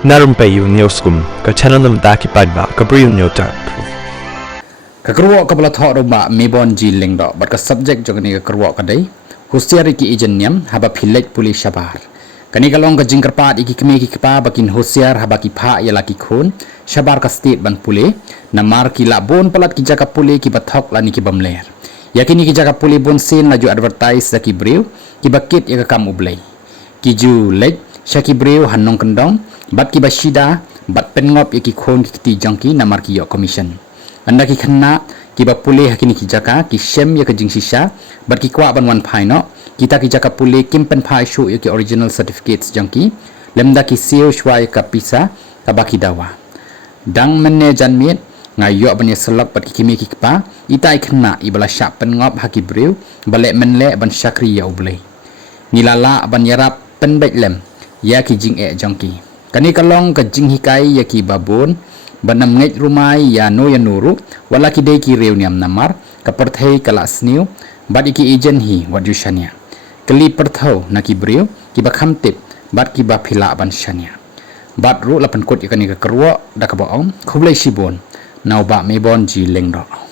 Na Rympei U ke channel nabynta ki paidbah ke Bri U Hynñiewtrep. Kekeruak ke belah thok Bah Mayborn ji leng dok bat ke subjek jong ni kekeruak kidei husiar iki ijen niam haba philek puli shabar kani kalong ke jing kerpat iki kmie ki kpa bakin husiar haba ki pha yala ki khun shabar ka state ban pule namar ki labon palat ki jaka pule ki bathok lani ki bamler yakini ki jaka pule bon sen laju advertise ki Bri U ki bakit ya kam ublei ki ju lek shaki Bri U hannong kendong bat ki bashida bat pengop ya ki khon ki ti jong ki namar ki yo commission anda ki kena ki ba pule hakini ki jaka ki shem ya ke jing sisa bat ki kwa ban wan phai no kita ki jaka pule kim Pynpaw show ya ki original certificates jong ki lemda ki seo shwai ka pisa ka baki dawa dang menne janmiet ngai yo ban selok bat ki kimi ki kpa itai kena ibala syak pengop haki Bri U balek menle ban syakri ya ublei nilala ban yarap penbek lem ya ki jing jong ki kani kalong ke jing hikai ya ki babon banam ngej rumai ya no ya nuru wala kidei ki reu niam namar kaperthei kala sniu bat iki ijen hi wadu shania keli perthau na ki Bri U ki bakham tip bat ki ba phila ban shania bat ru lapan kot yakani ka kerwa da ka baom Khublei Shibun nau Bah Mayborn ji leng dok.